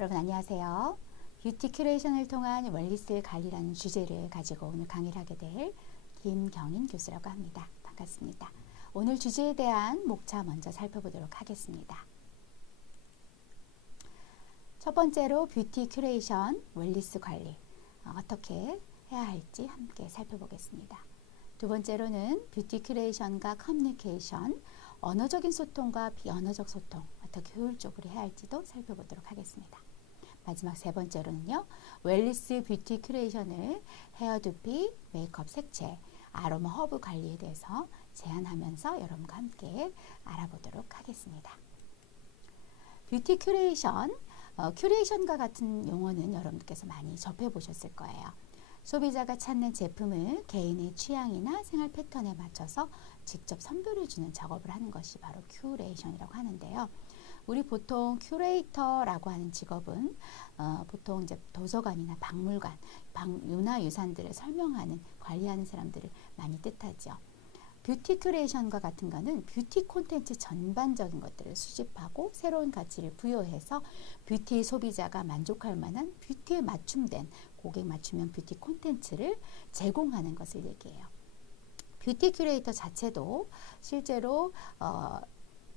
여러분 안녕하세요. 뷰티 큐레이션을 통한 웰니스 관리라는 주제를 가지고 오늘 강의를 하게 될 김경인 교수라고 합니다. 반갑습니다. 오늘 주제에 대한 목차 먼저 살펴보도록 하겠습니다. 첫 번째로 뷰티 큐레이션, 웰니스 관리 어떻게 해야 할지 함께 살펴보겠습니다. 두 번째로는 뷰티 큐레이션과 커뮤니케이션, 언어적인 소통과 비언어적 소통 어떻게 효율적으로 해야 할지도 살펴보도록 하겠습니다. 마지막 세 번째로는요, 웰니스 뷰티 큐레이션을 헤어 두피, 메이크업 색채, 아로마 허브 관리에 대해서 제안하면서 여러분과 함께 알아보도록 하겠습니다. 뷰티 큐레이션, 큐레이션과 같은 용어는 여러분들께서 많이 접해보셨을 거예요. 소비자가 찾는 제품을 개인의 취향이나 생활 패턴에 맞춰서 직접 선별해주는 작업을 하는 것이 바로 큐레이션이라고 하는데요. 우리 보통 큐레이터라고 하는 직업은 보통 이제 도서관이나 박물관, 문화유산들을 설명하는, 관리하는 사람들을 많이 뜻하죠. 뷰티 큐레이션과 같은 거는 뷰티 콘텐츠 전반적인 것들을 수집하고 새로운 가치를 부여해서 뷰티 소비자가 만족할 만한 뷰티에 맞춤된 고객 맞춤형 뷰티 콘텐츠를 제공하는 것을 얘기해요. 뷰티 큐레이터 자체도 실제로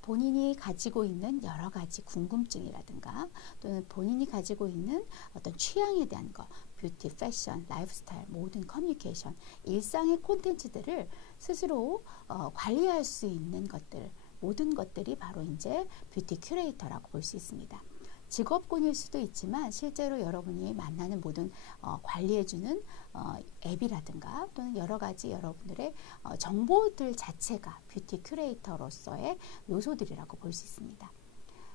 본인이 가지고 있는 여러 가지 궁금증이라든가 또는 본인이 가지고 있는 어떤 취향에 대한 거, 뷰티, 패션, 라이프스타일, 모든 커뮤니케이션, 일상의 콘텐츠들을 스스로 관리할 수 있는 것들, 모든 것들이 바로 이제 뷰티 큐레이터라고 볼 수 있습니다. 직업군일 수도 있지만 실제로 여러분이 만나는 모든 관리해주는 앱이라든가 또는 여러 가지 여러분들의 정보들 자체가 뷰티 큐레이터로서의 요소들이라고 볼 수 있습니다.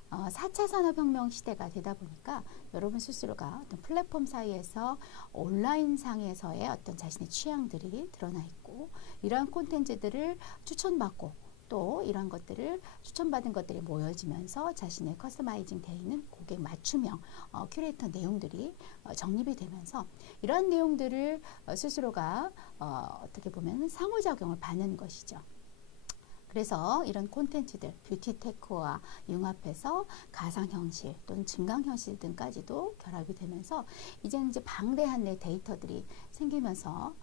4차 산업혁명 시대가 되다 보니까 여러분 스스로가 어떤 플랫폼 사이에서 온라인 상에서의 어떤 자신의 취향들이 드러나 있고 이러한 콘텐츠들을 추천받고 또 이런 것들을 추천받은 것들이 모여지면서 자신의 커스터마이징 되어 있는 고객 맞춤형 큐레이터 내용들이 정립이 되면서 이러한 내용들을 스스로가 어떻게 보면 상호작용을 받는 것이죠. 그래서 이런 콘텐츠들, 뷰티 테크와 융합해서 가상현실 또는 증강현실 등까지도 결합이 되면서 이제는 이제 방대한 내 데이터들이 생기면서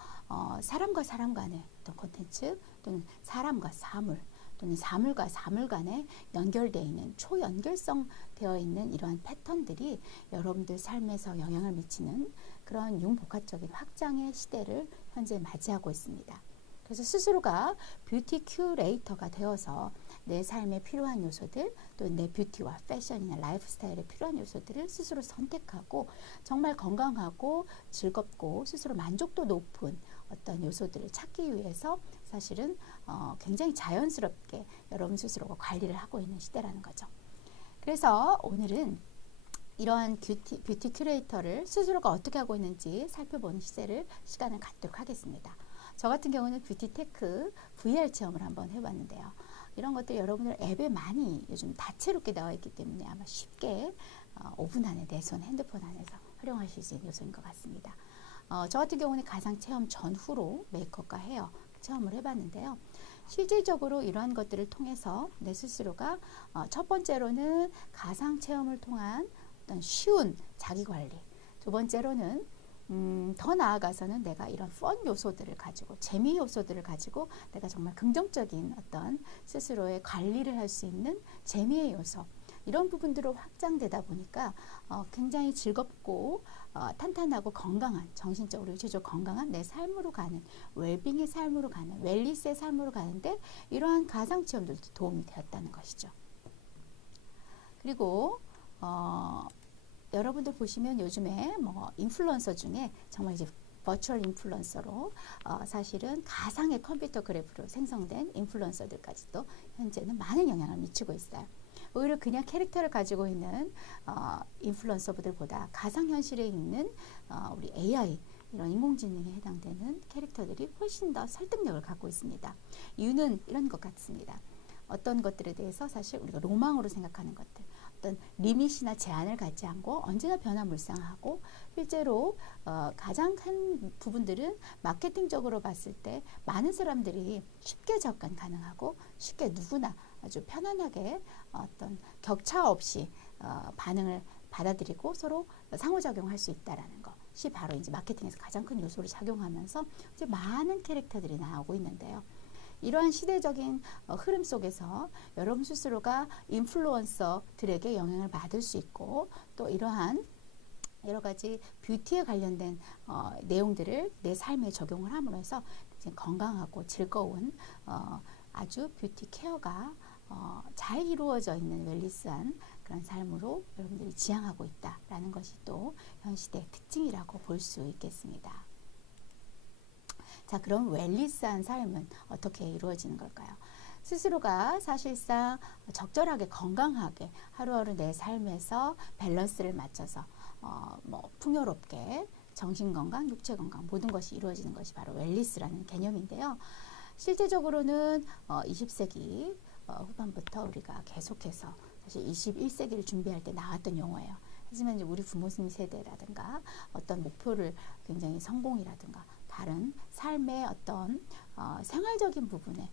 사람과 사람 간의 어떤 콘텐츠 또는 사람과 사물 또는 사물과 사물 간에 연결되어 있는 초연결성 되어 있는 이러한 패턴들이 여러분들 삶에서 영향을 미치는 그런 융복합적인 확장의 시대를 현재 맞이하고 있습니다. 그래서 스스로가 뷰티 큐레이터가 되어서 내 삶에 필요한 요소들 또 내 뷰티와 패션이나 라이프 스타일에 필요한 요소들을 스스로 선택하고 정말 건강하고 즐겁고 스스로 만족도 높은 어떤 요소들을 찾기 위해서 사실은 굉장히 자연스럽게 여러분 스스로가 관리를 하고 있는 시대라는 거죠. 그래서 오늘은 이러한 뷰티 큐레이터를 스스로가 어떻게 하고 있는지 살펴보는 시간을 갖도록 하겠습니다. 저 같은 경우는 뷰티 테크 VR 체험을 한번 해봤는데요. 이런 것들 여러분들 앱에 많이 요즘 다채롭게 나와 있기 때문에 아마 쉽게 5분 안에 내 손 핸드폰 안에서 활용하실 수 있는 요소인 것 같습니다. 저 같은 경우는 가상 체험 전후로 메이크업과 헤어 체험을 해봤는데요. 실질적으로 이러한 것들을 통해서 내 스스로가 첫 번째로는 가상 체험을 통한 어떤 쉬운 자기관리, 두 번째로는 더 나아가서는 내가 이런 펀 요소들을 가지고 재미 요소들을 가지고 내가 정말 긍정적인 어떤 스스로의 관리를 할 수 있는 재미의 요소 이런 부분들로 확장되다 보니까 굉장히 즐겁고 탄탄하고 건강한 정신적으로 육체적으로 건강한 내 삶으로 가는 웰빙의 삶으로 가는 웰니스의 삶으로 가는데 이러한 가상체험들도 도움이 되었다는 것이죠. 그리고 여러분들 보시면 요즘에 뭐 인플루언서 중에 정말 이제 버추얼 인플루언서로 사실은 가상의 컴퓨터 그래프로 생성된 인플루언서들까지도 현재는 많은 영향을 미치고 있어요. 오히려 그냥 캐릭터를 가지고 있는 인플루언서들보다 가상현실에 있는 우리 AI 이런 인공지능에 해당되는 캐릭터들이 훨씬 더 설득력을 갖고 있습니다. 이유는 이런 것 같습니다. 어떤 것들에 대해서 사실 우리가 로망으로 생각하는 것들 어떤 리밋이나 제한을 갖지 않고 언제나 변화무쌍하고 실제로 가장 큰 부분들은 마케팅적으로 봤을 때 많은 사람들이 쉽게 접근 가능하고 쉽게 누구나 아주 편안하게 어떤 격차 없이 반응을 받아들이고 서로 상호작용할 수 있다라는 것이 바로 이제 마케팅에서 가장 큰 요소로 작용하면서 이제 많은 캐릭터들이 나오고 있는데요. 이러한 시대적인 흐름 속에서 여러분 스스로가 인플루언서들에게 영향을 받을 수 있고 또 이러한 여러 가지 뷰티에 관련된 내용들을 내 삶에 적용을 함으로써 이제 건강하고 즐거운 아주 뷰티 케어가 잘 이루어져 있는 웰리스한 그런 삶으로 여러분들이 지향하고 있다라는 것이 또 현 시대의 특징이라고 볼 수 있겠습니다. 자, 그럼 웰리스한 삶은 어떻게 이루어지는 걸까요? 스스로가 사실상 적절하게 건강하게 하루하루 내 삶에서 밸런스를 맞춰서 풍요롭게 정신건강, 육체건강 모든 것이 이루어지는 것이 바로 웰리스라는 개념인데요. 실제적으로는 20세기 후반부터 우리가 계속해서 사실 21세기를 준비할 때 나왔던 용어예요. 하지만 이제 우리 부모님 세대라든가 어떤 목표를 굉장히 성공이라든가 다른 삶의 어떤 생활적인 부분에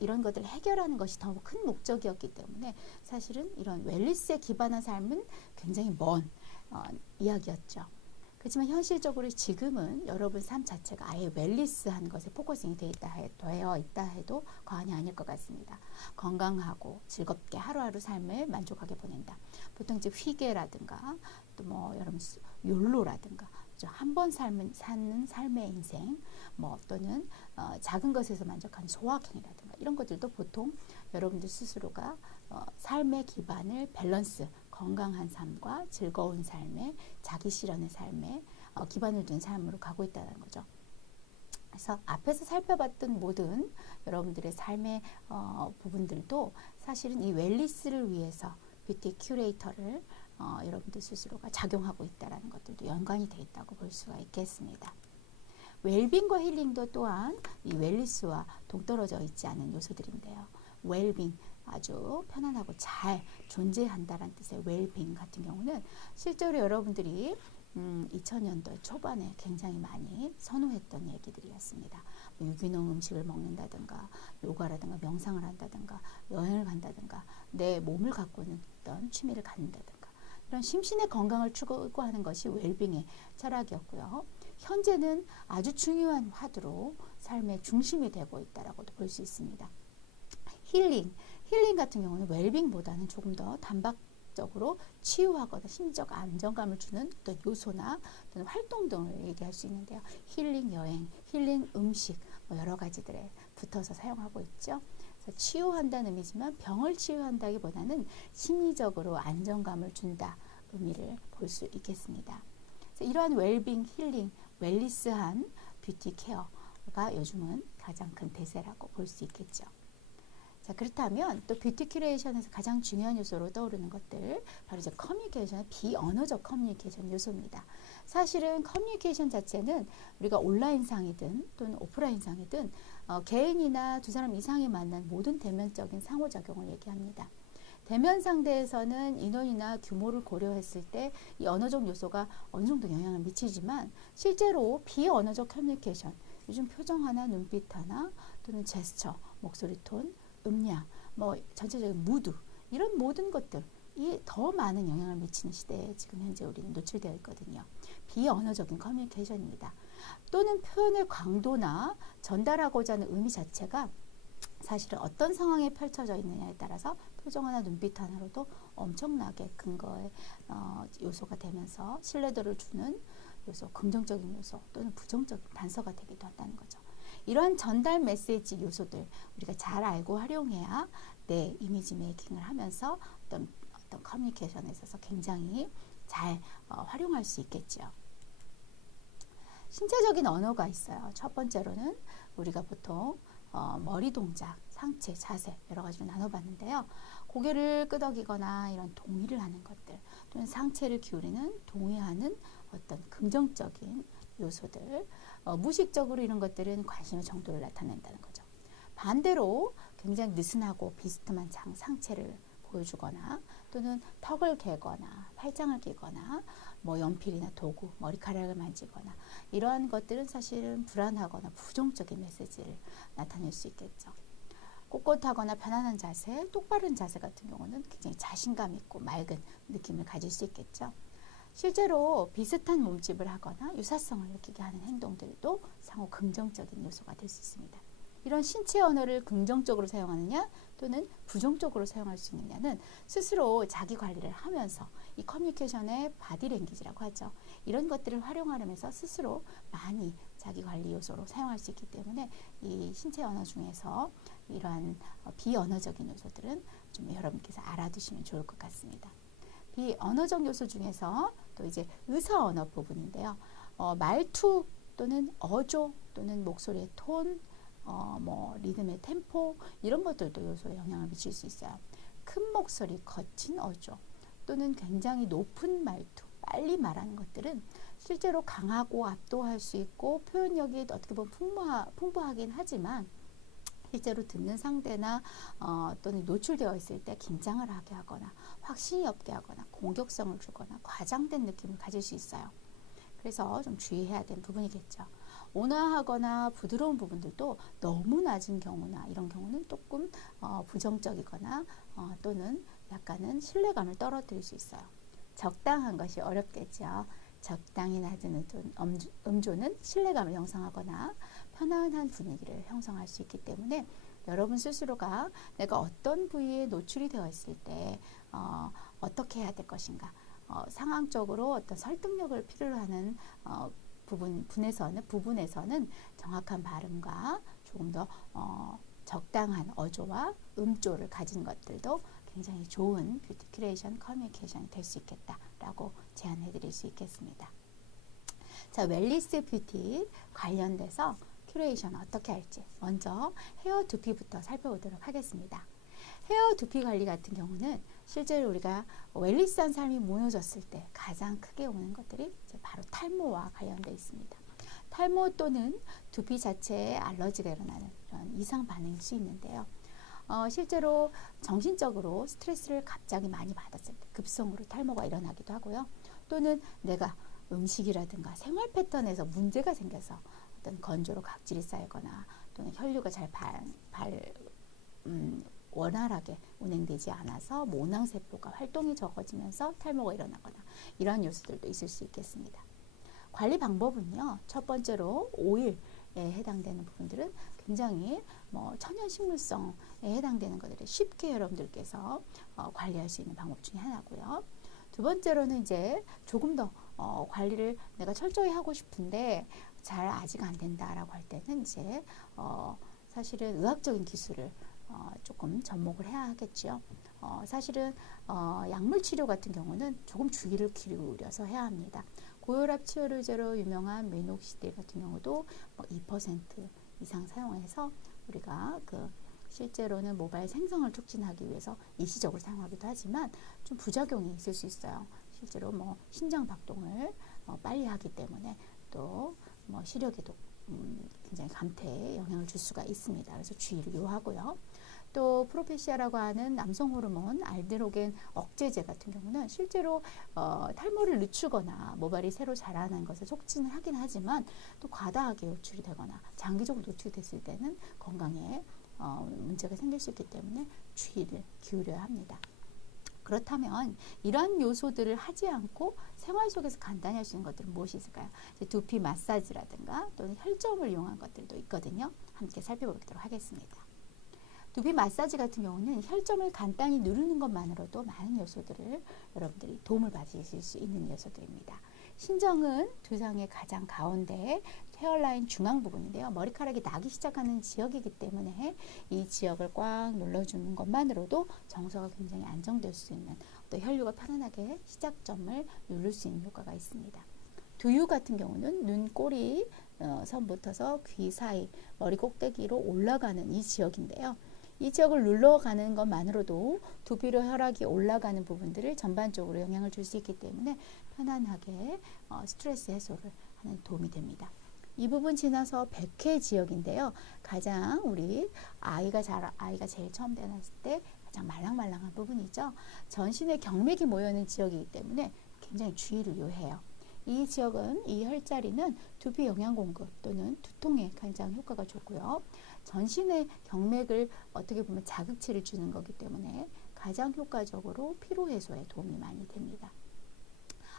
이런 것들을 해결하는 것이 더 큰 목적이었기 때문에 사실은 이런 웰리스에 기반한 삶은 굉장히 먼 이야기였죠. 그렇지만 현실적으로 지금은 여러분 삶 자체가 아예 웰리스한 것에 포커싱이 되어 있다 해도 과언이 아닐 것 같습니다. 건강하고 즐겁게 하루하루 삶을 만족하게 보낸다. 보통 이제 휘게라든가 또 여러분 욜로라든가 한 번 사는 삶의 인생 또는 작은 것에서 만족하는 소확행이라든가 이런 것들도 보통 여러분들 스스로가 삶의 기반을 밸런스 건강한 삶과 즐거운 삶에 자기 실현의 삶에 기반을 둔 삶으로 가고 있다는 거죠. 그래서 앞에서 살펴봤던 모든 여러분들의 삶의 부분들도 사실은 이 웰리스를 위해서 뷰티 큐레이터를 여러분들 스스로가 작용하고 있다는 것들도 연관이 되어 있다고 볼 수가 있겠습니다. 웰빙과 힐링도 또한 이 웰리스와 동떨어져 있지 않은 요소들인데요. 웰빙 아주 편안하고 잘 존재한다는 뜻의 웰빙 같은 경우는 실제로 여러분들이 2000년도 초반에 굉장히 많이 선호했던 얘기들이었습니다. 유기농 음식을 먹는다든가 요가라든가 명상을 한다든가 여행을 간다든가 내 몸을 가꾸는 어떤 취미를 갖는다든가 이런 심신의 건강을 추구하는 것이 웰빙의 철학이었고요. 현재는 아주 중요한 화두로 삶의 중심이 되고 있다라고도 볼 수 있습니다. 힐링 같은 경우는 웰빙보다는 조금 더 단박적으로 치유하거나 심리적 안정감을 주는 어떤 요소나 또는 활동 등을 얘기할 수 있는데요. 힐링 여행, 힐링 음식 여러 가지들에 붙어서 사용하고 있죠. 그래서 치유한다는 의미지만 병을 치유한다기보다는 심리적으로 안정감을 준다 의미를 볼 수 있겠습니다. 그래서 이러한 웰빙, 힐링, 웰리스한 뷰티 케어가 요즘은 가장 큰 대세라고 볼 수 있겠죠. 자, 그렇다면 또 뷰티 큐레이션에서 가장 중요한 요소로 떠오르는 것들 바로 이제 커뮤니케이션의 비언어적 커뮤니케이션 요소입니다. 사실은 커뮤니케이션 자체는 우리가 온라인상이든 또는 오프라인상이든 개인이나 두 사람 이상이 만난 모든 대면적인 상호작용을 얘기합니다. 대면 상대에서는 인원이나 규모를 고려했을 때 이 언어적 요소가 어느 정도 영향을 미치지만 실제로 비언어적 커뮤니케이션, 요즘 표정 하나, 눈빛 하나 또는 제스처, 목소리 톤, 음량, 전체적인 무드 이런 모든 것들이 더 많은 영향을 미치는 시대에 지금 현재 우리는 노출되어 있거든요. 비언어적인 커뮤니케이션입니다. 또는 표현의 강도나 전달하고자 하는 의미 자체가 사실은 어떤 상황에 펼쳐져 있느냐에 따라서 표정 하나, 눈빛 하나로도 엄청나게 근거의 요소가 되면서 신뢰도를 주는 요소, 긍정적인 요소 또는 부정적인 단서가 되기도 한다는 거죠. 이러한 전달 메시지 요소들 우리가 잘 알고 활용해야 내 이미지 메이킹을 하면서 어떤 커뮤니케이션에 있어서 굉장히 잘 활용할 수 있겠죠. 신체적인 언어가 있어요. 첫 번째로는 우리가 보통 머리 동작, 상체, 자세 여러 가지로 나눠봤는데요. 고개를 끄덕이거나 이런 동의를 하는 것들 또는 상체를 기울이는 동의하는 어떤 긍정적인 요소들 무의식적으로 이런 것들은 관심의 정도를 나타낸다는 거죠. 반대로 굉장히 느슨하고 비스듬한 상체를 보여주거나 또는 턱을 개거나 팔짱을 끼거나 연필이나 도구, 머리카락을 만지거나 이러한 것들은 사실은 불안하거나 부정적인 메시지를 나타낼 수 있겠죠. 꼿꼿하거나 편안한 자세, 똑바른 자세 같은 경우는 굉장히 자신감 있고 맑은 느낌을 가질 수 있겠죠. 실제로 비슷한 몸집을 하거나 유사성을 느끼게 하는 행동들도 상호 긍정적인 요소가 될 수 있습니다. 이런 신체 언어를 긍정적으로 사용하느냐 또는 부정적으로 사용할 수 있느냐는 스스로 자기 관리를 하면서 이 커뮤니케이션의 바디랭귀지라고 하죠. 이런 것들을 활용하면서 스스로 많이 자기 관리 요소로 사용할 수 있기 때문에 이 신체 언어 중에서 이러한 비언어적인 요소들은 좀 여러분께서 알아두시면 좋을 것 같습니다. 비언어적 요소 중에서 또 이제 의사 언어 부분인데요. 말투 또는 어조 또는 목소리의 톤, 리듬의 템포 이런 것들도 요소에 영향을 미칠 수 있어요. 큰 목소리, 거친 어조 또는 굉장히 높은 말투, 빨리 말하는 것들은 실제로 강하고 압도할 수 있고 표현력이 어떻게 보면 풍부하긴 하지만 실제로 듣는 상대나 또는 노출되어 있을 때 긴장을 하게 하거나 확신이 없게 하거나 공격성을 주거나 과장된 느낌을 가질 수 있어요. 그래서 좀 주의해야 되는 부분이겠죠. 온화하거나 부드러운 부분들도 너무 낮은 경우나 이런 경우는 조금 부정적이거나 또는 약간은 신뢰감을 떨어뜨릴 수 있어요. 적당한 것이 어렵겠죠. 적당히 낮은 음조는 신뢰감을 형성하거나 편안한 분위기를 형성할 수 있기 때문에 여러분 스스로가 내가 어떤 부위에 노출이 되어 있을 때 어떻게 해야 될 것인가, 상황적으로 어떤 설득력을 필요로 하는 부분에서는 정확한 발음과 조금 더 적당한 어조와 음조를 가진 것들도 굉장히 좋은 뷰티 큐레이션 커뮤니케이션이 될 수 있겠다라고 제안해 드릴 수 있겠습니다. 자, 웰니스 뷰티 관련돼서 큐레이션 어떻게 할지 먼저 헤어 두피부터 살펴보도록 하겠습니다. 헤어 두피 관리 같은 경우는 실제로 우리가 웰니스한 삶이 무너졌을 때 가장 크게 오는 것들이 이제 바로 탈모와 관련되어 있습니다. 탈모 또는 두피 자체에 알러지가 일어나는 이런 이상 반응일 수 있는데요. 실제로 정신적으로 스트레스를 갑자기 많이 받았을 때 급성으로 탈모가 일어나기도 하고요. 또는 내가 음식이라든가 생활 패턴에서 문제가 생겨서 어떤 건조로 각질이 쌓이거나 또는 혈류가 잘 원활하게 운행되지 않아서 모낭세포가 활동이 적어지면서 탈모가 일어나거나 이러한 요소들도 있을 수 있겠습니다. 관리 방법은요. 첫 번째로 오일에 해당되는 부분들은 굉장히 천연식물성에 해당되는 것들을 쉽게 여러분들께서 관리할 수 있는 방법 중에 하나고요. 두 번째로는 이제 조금 더 관리를 내가 철저히 하고 싶은데 잘 아직 안 된다라고 할 때는 이제 사실은 의학적인 기술을 조금 접목을 해야 하겠죠. 사실은 약물 치료 같은 경우는 조금 주의를 기울여서 해야 합니다. 고혈압 치료제로 유명한 미녹시딜 같은 경우도 2% 이상 사용해서 우리가 실제로는 모발 생성을 촉진하기 위해서 일시적으로 사용하기도 하지만 좀 부작용이 있을 수 있어요. 실제로 심장 박동을 빨리 하기 때문에 또 시력에도 굉장히 감퇴에 영향을 줄 수가 있습니다. 그래서 주의를 요하고요. 또 프로페시아라고 하는 남성 호르몬 알드로겐 억제제 같은 경우는 실제로 탈모를 늦추거나 모발이 새로 자라는 것을 촉진을 하긴 하지만 또 과다하게 노출이 되거나 장기적으로 노출이 됐을 때는 건강에 문제가 생길 수 있기 때문에 주의를 기울여야 합니다. 그렇다면 이러한 요소들을 하지 않고 생활 속에서 간단히 할 수 있는 것들은 무엇이 있을까요? 두피 마사지라든가 또는 혈점을 이용한 것들도 있거든요. 함께 살펴보도록 하겠습니다. 두피 마사지 같은 경우는 혈점을 간단히 누르는 것만으로도 많은 요소들을 여러분들이 도움을 받으실 수 있는 요소들입니다. 신정은 두상의 가장 가운데 헤어라인 중앙 부분인데요. 머리카락이 나기 시작하는 지역이기 때문에 이 지역을 꽉 눌러주는 것만으로도 정서가 굉장히 안정될 수 있는 또 혈류가 편안하게 시작점을 누를 수 있는 효과가 있습니다. 두유 같은 경우는 눈, 꼬리 선부터서 귀 사이, 머리 꼭대기로 올라가는 이 지역인데요. 이 지역을 눌러가는 것만으로도 두피로 혈액이 올라가는 부분들을 전반적으로 영향을 줄 수 있기 때문에 편안하게 스트레스 해소를 하는 도움이 됩니다. 이 부분 지나서 백회 지역인데요. 가장 우리 아이가 제일 처음 태어났을 때 가장 말랑말랑한 부분이죠. 전신에 경맥이 모여있는 지역이기 때문에 굉장히 주의를 요해요. 이 지역은 이 혈자리는 두피 영양 공급 또는 두통에 가장 효과가 좋고요. 전신의 경맥을 어떻게 보면 자극치를 주는 거기 때문에 가장 효과적으로 피로 해소에 도움이 많이 됩니다.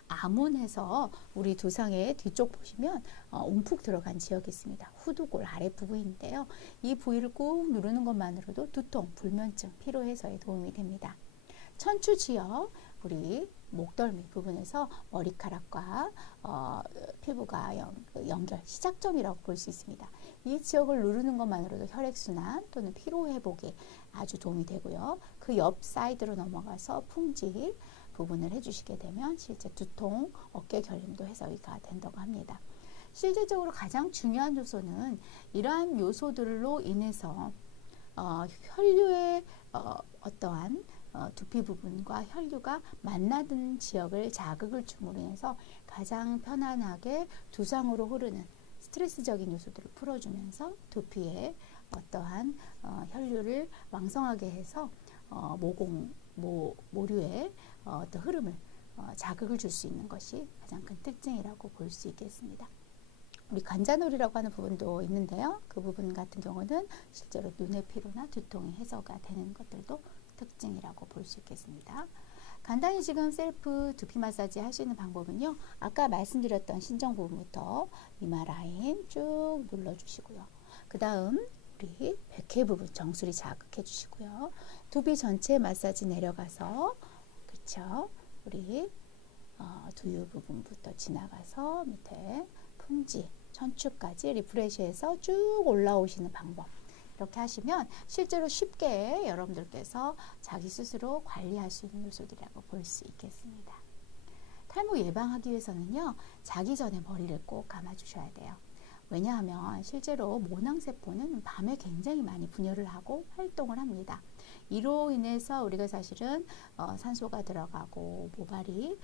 아문에서 우리 두상의 뒤쪽 보시면 움푹 들어간 지역이 있습니다. 후두골 아랫부분인데요. 이 부위를 꾹 누르는 것만으로도 두통, 불면증, 피로 해소에 도움이 됩니다. 천추 지역, 우리 목덜미 부분에서 머리카락과 피부가 연결, 시작점이라고 볼 수 있습니다. 이 지역을 누르는 것만으로도 혈액순환 또는 피로회복에 아주 도움이 되고요. 그 옆 사이드로 넘어가서 풍지 부분을 해주시게 되면 실제 두통, 어깨 결림도 해소가 된다고 합니다. 실제적으로 가장 중요한 요소는 이러한 요소들로 인해서 혈류의 어떠한 두피 부분과 혈류가 만나는 지역을 자극을 줌으로 인해서 가장 편안하게 두상으로 흐르는 스트레스적인 요소들을 풀어주면서 두피에 어떠한 혈류를 왕성하게 해서 모류의 어떤 흐름을 자극을 줄 수 있는 것이 가장 큰 특징이라고 볼 수 있겠습니다. 우리 관자놀이라고 하는 부분도 있는데요. 그 부분 같은 경우는 실제로 눈의 피로나 두통이 해소가 되는 것들도 특징이라고 볼 수 있겠습니다. 간단히 지금 셀프 두피 마사지 하시는 방법은요. 아까 말씀드렸던 신정 부분부터 이마 라인 쭉 눌러주시고요. 그 다음 우리 백회 부분 정수리 자극해 주시고요. 두피 전체 마사지 내려가서 그쵸? 우리 두유 부분부터 지나가서 밑에 풍지, 천추까지 리프레시해서 쭉 올라오시는 방법. 이렇게 하시면 실제로 쉽게 여러분들께서 자기 스스로 관리할 수 있는 요소들이라고 볼 수 있겠습니다. 탈모 예방하기 위해서는요. 자기 전에 머리를 꼭 감아주셔야 돼요. 왜냐하면 실제로 모낭세포는 밤에 굉장히 많이 분열을 하고 활동을 합니다. 이로 인해서 우리가 사실은 산소가 들어가고 모발이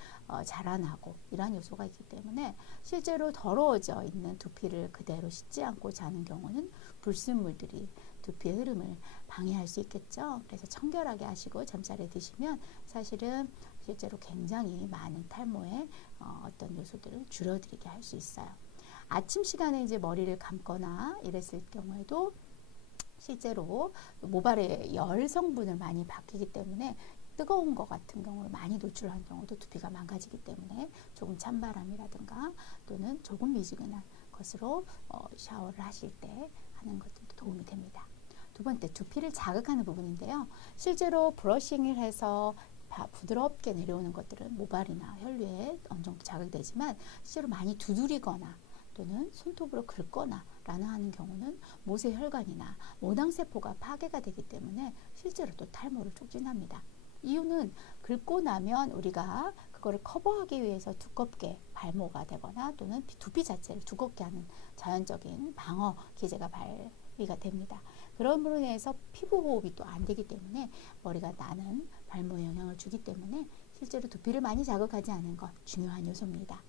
자라나고 이러한 요소가 있기 때문에 실제로 더러워져 있는 두피를 그대로 씻지 않고 자는 경우는 불순물들이 두피의 흐름을 방해할 수 있겠죠. 그래서 청결하게 하시고 잠자리에 드시면 사실은 실제로 굉장히 많은 탈모의 어떤 요소들을 줄여드리게 할 수 있어요. 아침 시간에 이제 머리를 감거나 이랬을 경우에도 실제로 모발의 열 성분을 많이 바뀌기 때문에 뜨거운 것 같은 경우를 많이 노출한 경우도 두피가 망가지기 때문에 조금 찬바람이라든가 또는 조금 미지근한 것으로 샤워를 하실 때 하는 것들도 도움이 됩니다. 두 번째, 두피를 자극하는 부분인데요. 실제로 브러싱을 해서 부드럽게 내려오는 것들은 모발이나 혈류에 어느 정도 자극이 되지만 실제로 많이 두드리거나 또는 손톱으로 긁거나 라는 하는 경우는 모세 혈관이나 모낭세포가 파괴가 되기 때문에 실제로 또 탈모를 촉진합니다. 이유는 긁고 나면 우리가 그거를 커버하기 위해서 두껍게 발모가 되거나 또는 두피 자체를 두껍게 하는 자연적인 방어 기제가 발휘가 됩니다. 그런 부분에 의해서 피부 호흡이 또 안 되기 때문에 머리가 나는 발모에 영향을 주기 때문에 실제로 두피를 많이 자극하지 않은 것 중요한 요소입니다.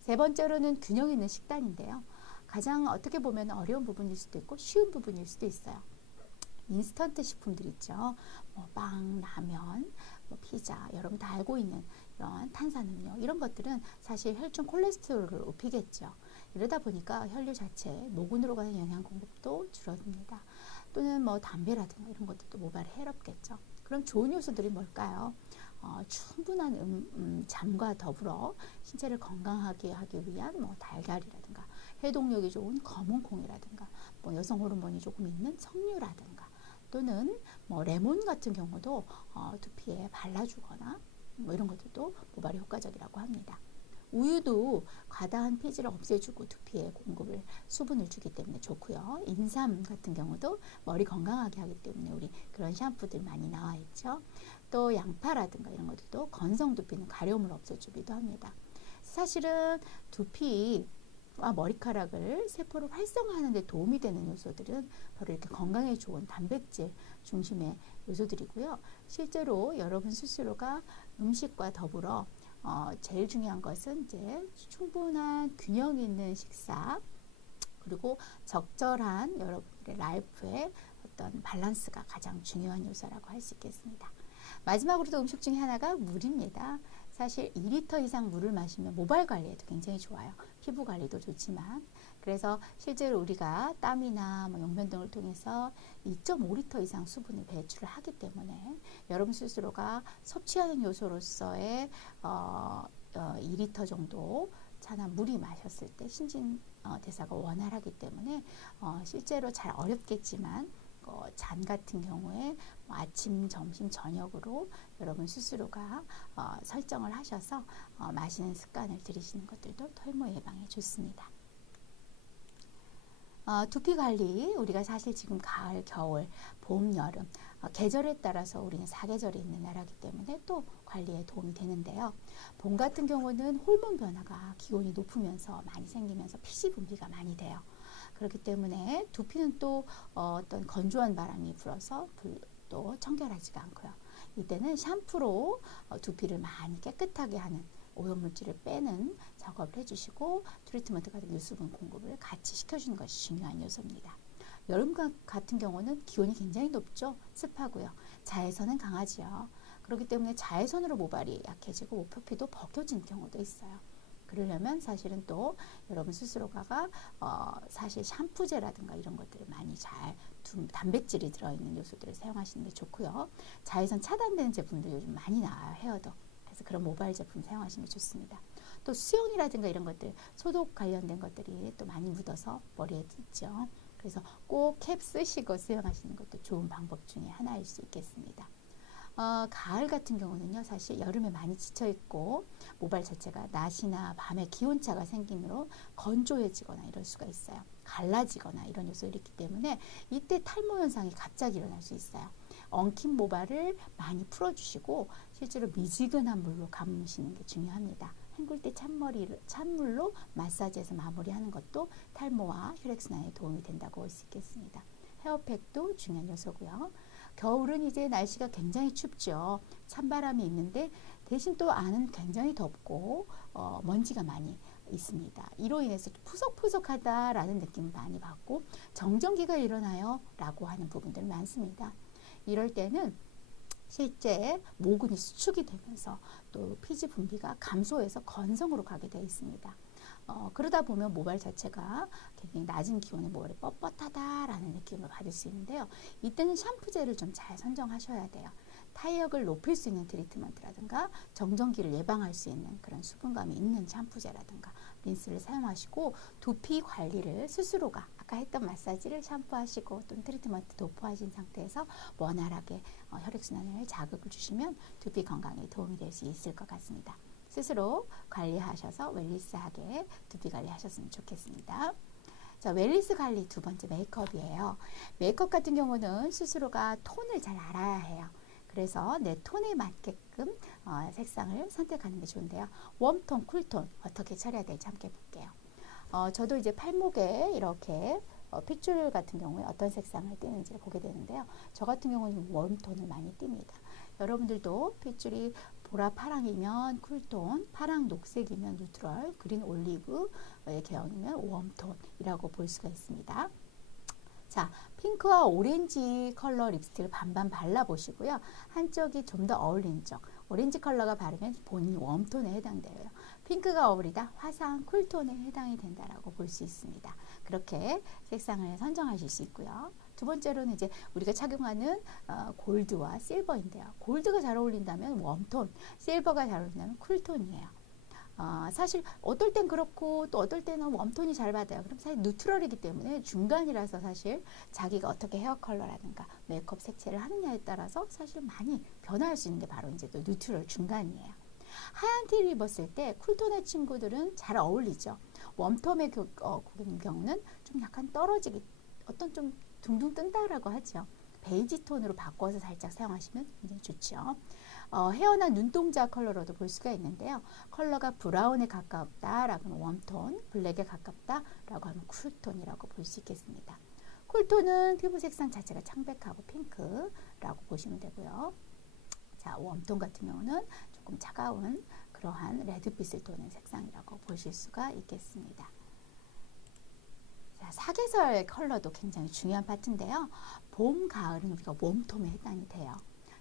세 번째로는 균형 있는 식단인데요. 가장 어떻게 보면 어려운 부분일 수도 있고 쉬운 부분일 수도 있어요. 인스턴트 식품들 있죠. 빵, 라면, 피자, 여러분 다 알고 있는 이런 탄산음료 이런 것들은 사실 혈중 콜레스테롤을 높이겠죠. 이러다 보니까 혈류 자체에 모근으로 가는 영양 공급도 줄어듭니다. 또는 담배라든가 이런 것들도 모발에 해롭겠죠. 그럼 좋은 요소들이 뭘까요? 충분한 잠과 더불어 신체를 건강하게 하기 위한 달걀이라든가 해독력이 좋은 검은콩이라든가 여성 호르몬이 조금 있는 석류라든가 또는 레몬 같은 경우도 두피에 발라주거나 이런 것들도 모발에 효과적이라고 합니다. 우유도 과다한 피지를 없애주고 두피에 공급을 수분을 주기 때문에 좋고요. 인삼 같은 경우도 머리 건강하게 하기 때문에 우리 그런 샴푸들 많이 나와 있죠. 또 양파라든가 이런 것들도 건성 두피는 가려움을 없애주기도 합니다. 사실은 두피와 머리카락을 세포를 활성화하는 데 도움이 되는 요소들은 바로 이렇게 건강에 좋은 단백질 중심의 요소들이고요. 실제로 여러분 스스로가 음식과 더불어 제일 중요한 것은 이제 충분한 균형 있는 식사 그리고 적절한 여러분들의 라이프의 어떤 밸런스가 가장 중요한 요소라고 할 수 있겠습니다. 마지막으로도 음식 중에 하나가 물입니다. 사실 2리터 이상 물을 마시면 모발 관리에도 굉장히 좋아요. 피부 관리도 좋지만 그래서 실제로 우리가 땀이나 뭐 용변 등을 통해서 2.5리터 이상 수분을 배출을 하기 때문에 여러분 스스로가 섭취하는 요소로서의 2리터 정도 차나 물이 마셨을 때 신진 대사가 원활하기 때문에 실제로 잘 어렵겠지만 잔 같은 경우에 뭐 아침, 점심, 저녁으로 여러분 스스로가 설정을 하셔서 마시는 습관을 들이시는 것들도 탈모 예방에 좋습니다. 두피 관리, 우리가 사실 지금 가을, 겨울, 봄, 여름 계절에 따라서 우리는 사계절이 있는 나라이기 때문에 또 관리에 도움이 되는데요. 봄 같은 경우는 호르몬 변화가 기온이 높으면서 많이 생기면서 피지 분비가 많이 돼요. 그렇기 때문에 두피는 또 어떤 건조한 바람이 불어서 또 청결하지가 않고요. 이때는 샴푸로 두피를 많이 깨끗하게 하는 오염물질을 빼는 작업을 해주시고 트리트먼트 같은 유수분 공급을 같이 시켜주는 것이 중요한 요소입니다. 여름 같은 경우는 기온이 굉장히 높죠. 습하고요. 자외선은 강하지요. 그렇기 때문에 자외선으로 모발이 약해지고 모표피도 벗겨진 경우도 있어요. 그러려면 사실은 또 여러분 스스로가 사실 샴푸제라든가 이런 것들을 많이 잘 단백질이 들어있는 요소들을 사용하시는 게 좋고요. 자외선 차단되는 제품들 요즘 많이 나와요. 헤어도. 그래서 그런 모바일 제품 사용하시면 좋습니다. 또 수영이라든가 이런 것들 소독 관련된 것들이 또 많이 묻어서 머리에 있죠. 그래서 꼭 캡 쓰시고 수영하시는 것도 좋은 방법 중에 하나일 수 있겠습니다. 가을 같은 경우는요, 사실 여름에 많이 지쳐있고 모발 자체가 낮이나 밤에 기온차가 생기므로 건조해지거나 이럴 수가 있어요. 갈라지거나 이런 요소들이 있기 때문에 이때 탈모 현상이 갑자기 일어날 수 있어요. 엉킨 모발을 많이 풀어주시고 실제로 미지근한 물로 감으시는 게 중요합니다. 헹굴 때 찬물로 마사지해서 마무리하는 것도 탈모와 혈액순환에 도움이 된다고 볼 수 있겠습니다. 헤어팩도 중요한 요소고요. 겨울은 이제 날씨가 굉장히 춥죠. 찬바람이 있는데 대신 또 안은 굉장히 덥고 먼지가 많이 있습니다. 이로 인해서 푸석푸석하다라는 느낌을 많이 받고 정전기가 일어나요? 라고 하는 부분들이 많습니다. 이럴 때는 실제 모근이 수축이 되면서 또 피지 분비가 감소해서 건성으로 가게 되어 있습니다. 그러다 보면 모발 자체가 굉장히 낮은 기온에 모발이 뻣뻣하다라는 느낌을 받을 수 있는데요. 이때는 샴푸제를 좀 잘 선정하셔야 돼요. 탄력을 높일 수 있는 트리트먼트라든가 정전기를 예방할 수 있는 그런 수분감이 있는 샴푸제라든가 린스를 사용하시고 두피 관리를 스스로가 아까 했던 마사지를 샴푸하시고 또는 트리트먼트 도포하신 상태에서 원활하게 혈액순환을 자극을 주시면 두피 건강에 도움이 될 수 있을 것 같습니다. 스스로 관리하셔서 웰니스하게 두피 관리하셨으면 좋겠습니다. 자, 웰니스 관리 두 번째 메이크업이에요. 메이크업 같은 경우는 스스로가 톤을 잘 알아야 해요. 그래서 내 톤에 맞게끔 색상을 선택하는 게 좋은데요. 웜톤, 쿨톤 어떻게 처리해야 될지 함께 볼게요. 저도 이제 팔목에 이렇게 핏줄 같은 경우에 어떤 색상을 띄는지를 보게 되는데요. 저 같은 경우는 웜톤을 많이 띱니다. 여러분들도 핏줄이 보라 파랑이면 쿨톤, 파랑 녹색이면 뉴트럴, 그린 올리브의 계열이면 웜톤이라고 볼 수가 있습니다. 자, 핑크와 오렌지 컬러 립스틱을 반반 발라보시고요. 한쪽이 좀 더 어울리는 쪽, 오렌지 컬러가 바르면 본인 웜톤에 해당돼요. 핑크가 어울리다 화사한 쿨톤에 해당이 된다라고 볼 수 있습니다. 그렇게 색상을 선정하실 수 있고요. 두 번째로는 이제 우리가 착용하는 골드와 실버인데요. 골드가 잘 어울린다면 웜톤, 실버가 잘 어울린다면 쿨톤이에요. 사실 어떨 땐 그렇고 또 어떨 때는 웜톤이 잘 받아요. 그럼 사실 뉴트럴이기 때문에 중간이라서 사실 자기가 어떻게 헤어 컬러라든가 메이크업 색채를 하느냐에 따라서 사실 많이 변화할 수 있는 게 바로 이제 또 뉴트럴 중간이에요. 하얀 티를 입었을 때 쿨톤의 친구들은 잘 어울리죠. 웜톤의 경우는 좀 약간 떨어지기, 어떤 좀 둥둥 뜬다라고 하죠. 베이지 톤으로 바꿔서 살짝 사용하시면 굉장히 좋죠. 헤어나 눈동자 컬러로도 볼 수가 있는데요. 컬러가 브라운에 가깝다라고 하면 웜톤, 블랙에 가깝다라고 하면 쿨톤이라고 볼 수 있겠습니다. 쿨톤은 피부 색상 자체가 창백하고 핑크라고 보시면 되고요. 자, 웜톤 같은 경우는 조금 차가운 그러한 레드빛을 도는 색상이라고 보실 수가 있겠습니다. 자, 사계절 컬러도 굉장히 중요한 파트인데요. 봄, 가을은 우리가 웜톤에 해당이 돼요.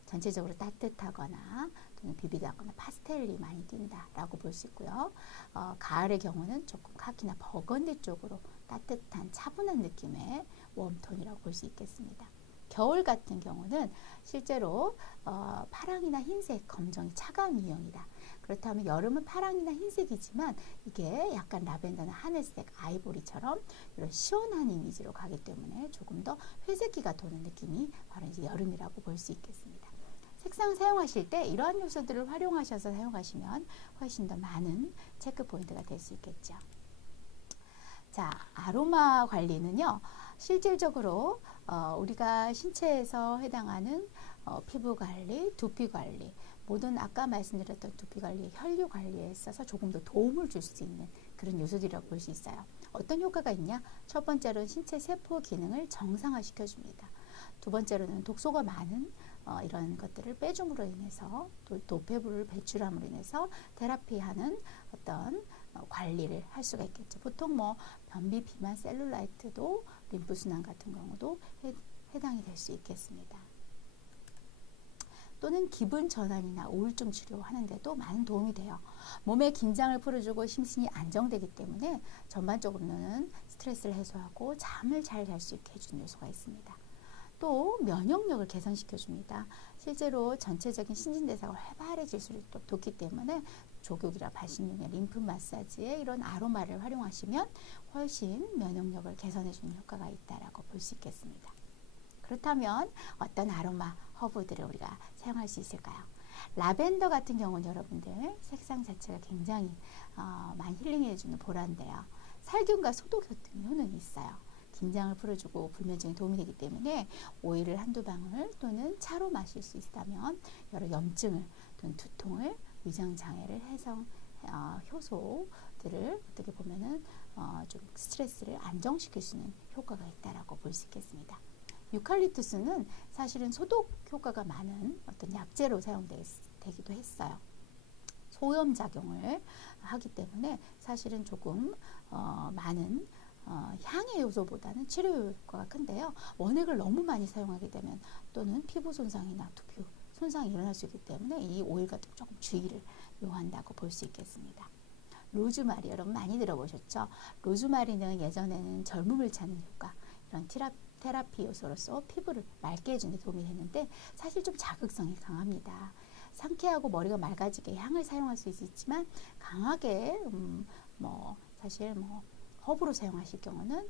전체적으로 따뜻하거나 또는 비비드하거나 파스텔이 많이 띈다라고 볼 수 있고요. 가을의 경우는 조금 카키나 버건디 쪽으로 따뜻한 차분한 느낌의 웜톤이라고 볼 수 있겠습니다. 겨울 같은 경우는 실제로 파랑이나 흰색, 검정이 차가운 유형이다. 그렇다면 여름은 파랑이나 흰색이지만 이게 약간 라벤더나 하늘색, 아이보리처럼 이런 시원한 이미지로 가기 때문에 조금 더 회색기가 도는 느낌이 바로 이제 여름이라고 볼 수 있겠습니다. 색상 사용하실 때 이러한 요소들을 활용하셔서 사용하시면 훨씬 더 많은 체크 포인트가 될 수 있겠죠. 자, 아로마 관리는요, 실질적으로 우리가 신체에서 해당하는 피부 관리, 두피 관리, 모든 아까 말씀드렸던 두피 관리, 혈류 관리에 있어서 조금 더 도움을 줄 수 있는 그런 요소들이라고 볼 수 있어요. 어떤 효과가 있냐? 첫 번째로는 신체 세포 기능을 정상화시켜 줍니다. 두 번째로는 독소가 많은 이런 것들을 빼줌으로 인해서 또 노폐물을 배출함으로 인해서 테라피하는 어떤 관리를 할 수가 있겠죠. 보통 뭐 변비, 비만, 셀룰라이트도 림프순환 같은 경우도 해당이 될 수 있겠습니다. 또는 기분 전환이나 우울증 치료하는 데도 많은 도움이 돼요. 몸의 긴장을 풀어주고 심신이 안정되기 때문에 전반적으로는 스트레스를 해소하고 잠을 잘 잘 수 있게 해주는 요소가 있습니다. 또 면역력을 개선시켜 줍니다. 실제로 전체적인 신진대사가 활발해질 수 있도록 돕기 때문에 족욕이나 반신욕의 림프 마사지에 이런 아로마를 활용하시면 훨씬 면역력을 개선해 주는 효과가 있다라고 볼 수 있겠습니다. 그렇다면 어떤 아로마 허브들을 우리가 사용할 수 있을까요? 라벤더 같은 경우는 여러분들 색상 자체가 굉장히 많이 힐링해 주는 보라인데요. 살균과 소독 효능이 있어요. 긴장을 풀어주고 불면증에 도움이 되기 때문에 오일을 한두 방울 또는 차로 마실 수 있다면 여러 염증을 또는 두통을, 위장장애를 해서 효소들을 어떻게 보면은 좀 스트레스를 안정시킬 수 있는 효과가 있다라고 볼 수 있겠습니다. 유칼립투스는 사실은 소독 효과가 많은 어떤 약재로 사용되기도 했어요. 소염 작용을 하기 때문에 사실은 조금 많은 향의 요소보다는 치료 효과가 큰데요. 원액을 너무 많이 사용하게 되면 또는 피부 손상이나 두피 손상이 일어날 수 있기 때문에 이 오일 같은 거 조금 주의를 요한다고 볼 수 있겠습니다. 로즈마리 여러분 많이 들어보셨죠? 로즈마리는 예전에는 젊음을 찾는 효과, 이런 테라피 요소로서 피부를 맑게 해주는 데 도움이 되는데 사실 좀 자극성이 강합니다. 상쾌하고 머리가 맑아지게 향을 사용할 수 있지만 강하게 사실 허브로 사용하실 경우는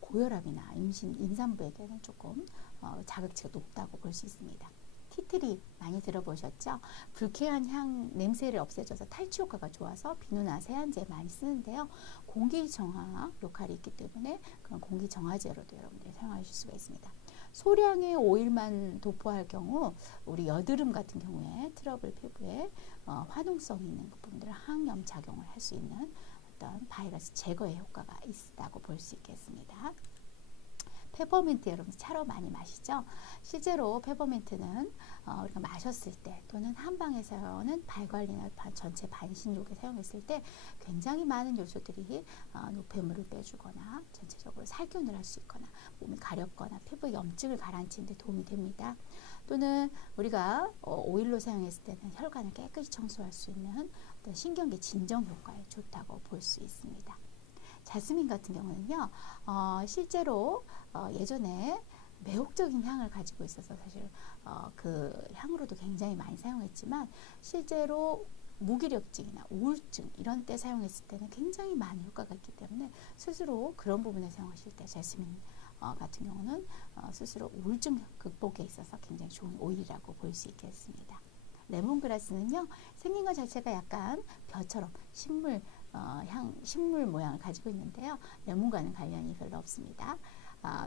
고혈압이나 임산부에게는 조금 자극치가 높다고 볼 수 있습니다. 티트리 많이 들어보셨죠? 불쾌한 향 냄새를 없애줘서 탈취 효과가 좋아서 비누나 세안제에 많이 쓰는데요. 공기 정화 역할이 있기 때문에 그런 공기 정화제로도 여러분들이 사용하실 수가 있습니다. 소량의 오일만 도포할 경우 우리 여드름 같은 경우에 트러블 피부에 화농성 있는 부분들을 항염 작용을 할 수 있는 어떤 바이러스 제거의 효과가 있다고 볼 수 있겠습니다. 페퍼민트 여러분 차로 많이 마시죠? 실제로 페퍼민트는 우리가 마셨을 때 또는 한방에서는 발관리나 전체 반신욕에 사용했을 때 굉장히 많은 요소들이 노폐물을 빼주거나 전체적으로 살균을 할 수 있거나 몸이 가렵거나 피부 염증을 가라앉히는 데 도움이 됩니다. 또는 우리가 오일로 사용했을 때는 혈관을 깨끗이 청소할 수 있는 어떤 신경계 진정 효과에 좋다고 볼 수 있습니다. 자스민 같은 경우는요, 실제로 예전에 매혹적인 향을 가지고 있어서 사실 그 향으로도 굉장히 많이 사용했지만 실제로 무기력증이나 우울증 이런 때 사용했을 때는 굉장히 많은 효과가 있기 때문에 스스로 그런 부분에 사용하실 때 자스민 같은 경우는 스스로 우울증 극복에 있어서 굉장히 좋은 오일이라고 볼 수 있겠습니다. 레몬그라스는요, 생긴 것 자체가 약간 벼처럼 식물 모양을 가지고 있는데요. 레몬과는 관련이 별로 없습니다.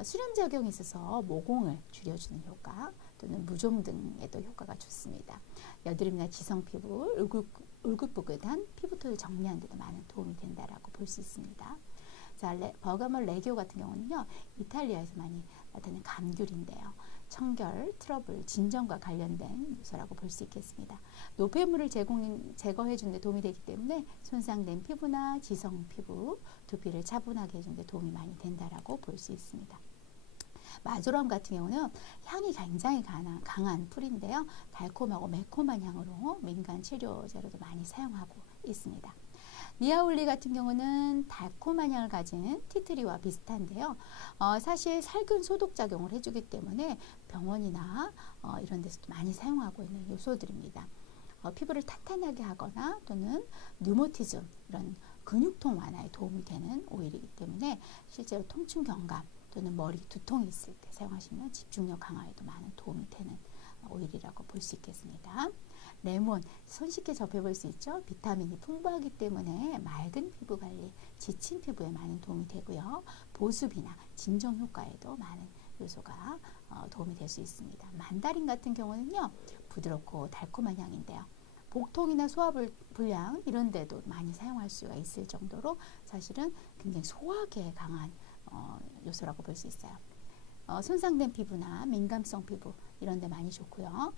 수렴 작용이 있어서 모공을 줄여주는 효과 또는 무좀 등에도 효과가 좋습니다. 여드름이나 지성 피부, 울긋불긋한 피부톤을 정리하는 데도 많은 도움이 된다라고 볼 수 있습니다. 자, 버가몰 레기오 같은 경우는요, 이탈리아에서 많이 나타나는 감귤인데요. 청결, 트러블, 진정과 관련된 요소라고 볼 수 있겠습니다. 노폐물을 제거해 주는 데 도움이 되기 때문에 손상된 피부나 지성 피부, 두피를 차분하게 해주는 데 도움이 많이 된다라고 볼 수 있습니다. 마조람 같은 경우는 향이 굉장히 강한 풀인데요. 달콤하고 매콤한 향으로 민간 치료제로도 많이 사용하고 있습니다. 니아울리 같은 경우는 달콤한 향을 가진 티트리와 비슷한데요. 사실 살균 소독 작용을 해주기 때문에 병원이나 이런 데서도 많이 사용하고 있는 요소들입니다. 피부를 탄탄하게 하거나 또는 류모티즘 이런 근육통 완화에 도움이 되는 오일이기 때문에 실제로 통증 경감 또는 머리 두통이 있을 때 사용하시면 집중력 강화에도 많은 도움이 되는 오일이라고 볼 수 있겠습니다. 레몬 손쉽게 접해볼 수 있죠. 비타민이 풍부하기 때문에 맑은 피부 관리, 지친 피부에 많은 도움이 되고요. 보습이나 진정 효과에도 많은 요소가 도움이 될 수 있습니다. 만다린 같은 경우는요, 부드럽고 달콤한 향인데요. 복통이나 소화불량 이런 데도 많이 사용할 수가 있을 정도로 사실은 굉장히 소화기에 강한 요소라고 볼 수 있어요. 손상된 피부나 민감성 피부 이런 데 많이 좋고요.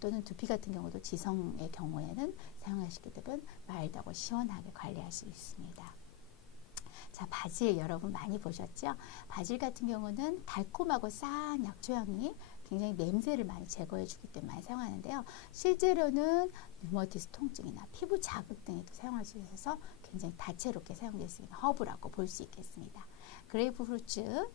또는 두피 같은 경우도 지성의 경우에는 사용하시게 되면 마일드하고 시원하게 관리할 수 있습니다. 자, 바질 여러분 많이 보셨죠? 바질 같은 경우는 달콤하고 싸한 약초향이 굉장히 냄새를 많이 제거해 주기 때문에 많이 사용하는데요. 실제로는 류머티스 통증이나 피부 자극 등에도 사용할 수 있어서 굉장히 다채롭게 사용될 수 있는 허브라고 볼 수 있겠습니다. 그레이프프루트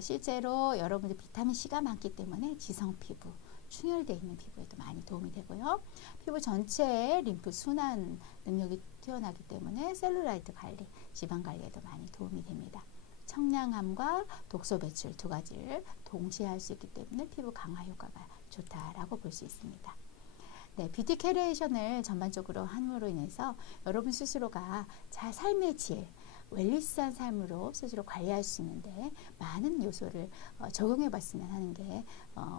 실제로 여러분들 비타민C가 많기 때문에 지성 피부, 충혈되어 있는 피부에도 많이 도움이 되고요. 피부 전체의 림프 순환 능력이 뛰어나기 때문에 셀룰라이트 관리, 지방 관리에도 많이 도움이 됩니다. 청량함과 독소 배출 두 가지를 동시에 할 수 있기 때문에 피부 강화 효과가 좋다라고 볼 수 있습니다. 네, 뷰티 캐리에이션을 전반적으로 함으로 인해서 여러분 스스로가 잘 삶의 질, 웰리스한 삶으로 스스로 관리할 수 있는데 많은 요소를 적용해 봤으면 하는 게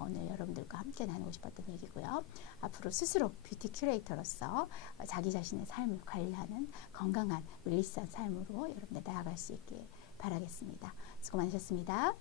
오늘 여러분들과 함께 나누고 싶었던 얘기고요. 앞으로 스스로 뷰티 큐레이터로서 자기 자신의 삶을 관리하는 건강한 웰리스한 삶으로 여러분들 나아갈 수 있길 바라겠습니다. 수고 많으셨습니다.